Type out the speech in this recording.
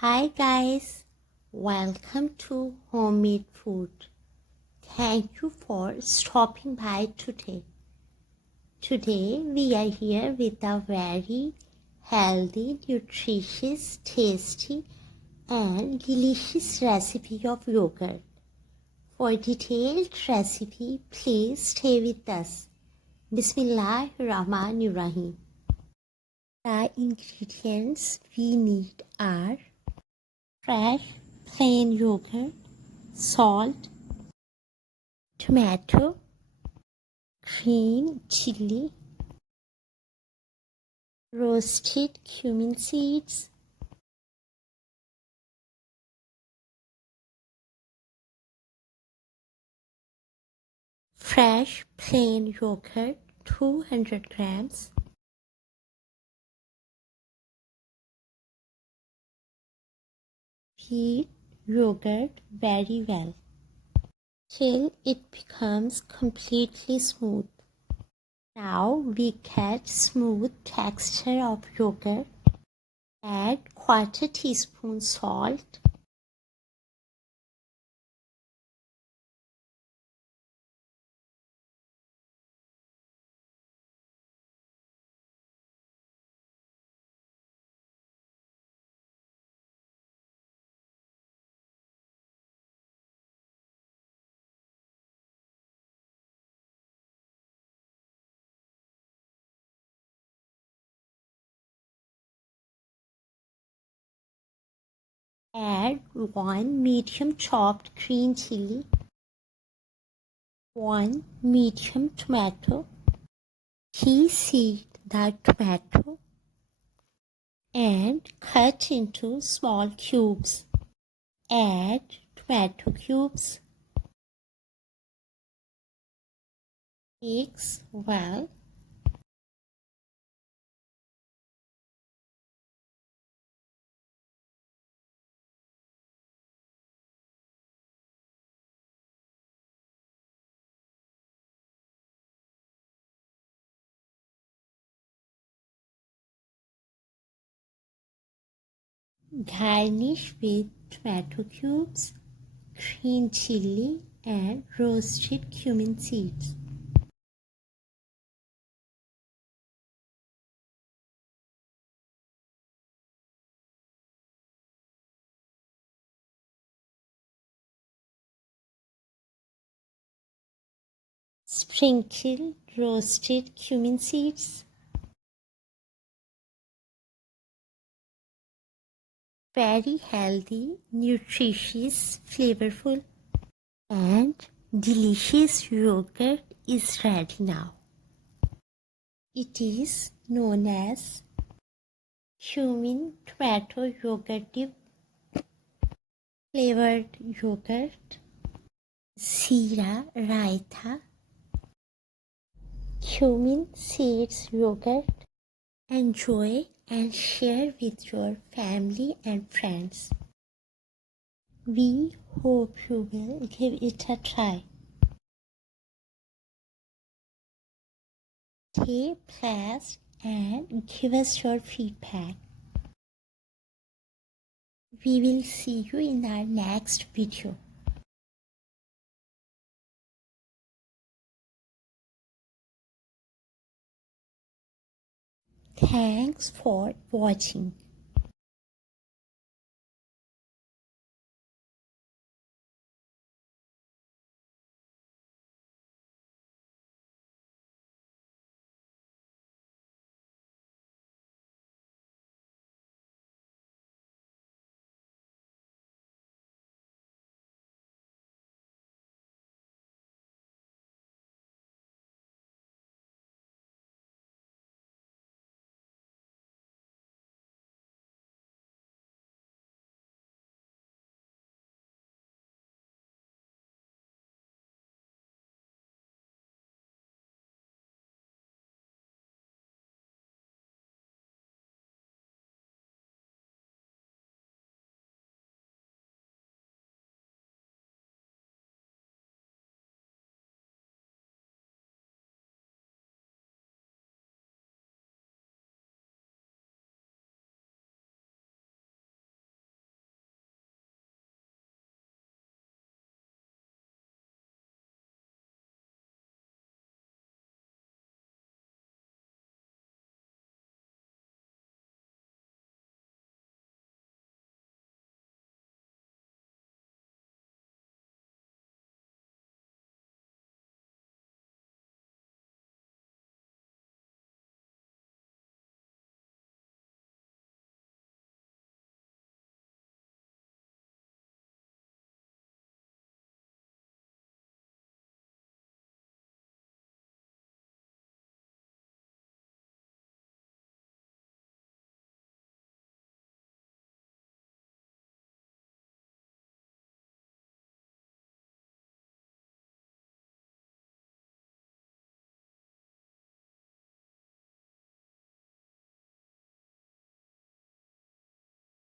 Hi guys, welcome to Homemade Food. Thank you for stopping by today. Today we are here with a very healthy, nutritious, tasty and delicious recipe of yogurt. For detailed recipe, please stay with us. Bismillahirrahmanirrahim. The ingredients we need are fresh plain yogurt, salt, tomato, green chili, roasted cumin seeds, fresh plain yogurt 200 grams, heat yogurt very well till it becomes completely smooth. Now we get smooth texture of yogurt. Add quarter teaspoon salt, add 1 medium chopped green chili, 1 medium tomato, seed the tomato and cut into small cubes. Add tomato cubes. Mix well. Garnish with tomato cubes, green chili and roasted cumin seeds. Sprinkle roasted cumin seeds. Very healthy, nutritious, flavorful and delicious yogurt is ready now. It is known as Cumin tomato yogurt dip, flavored yogurt, Syria Raita, cumin seeds yogurt. Enjoy and share with your family and friends. We hope you will give it a try. Stay blessed and give us your feedback. We will see you in our next video. Thanks for watching.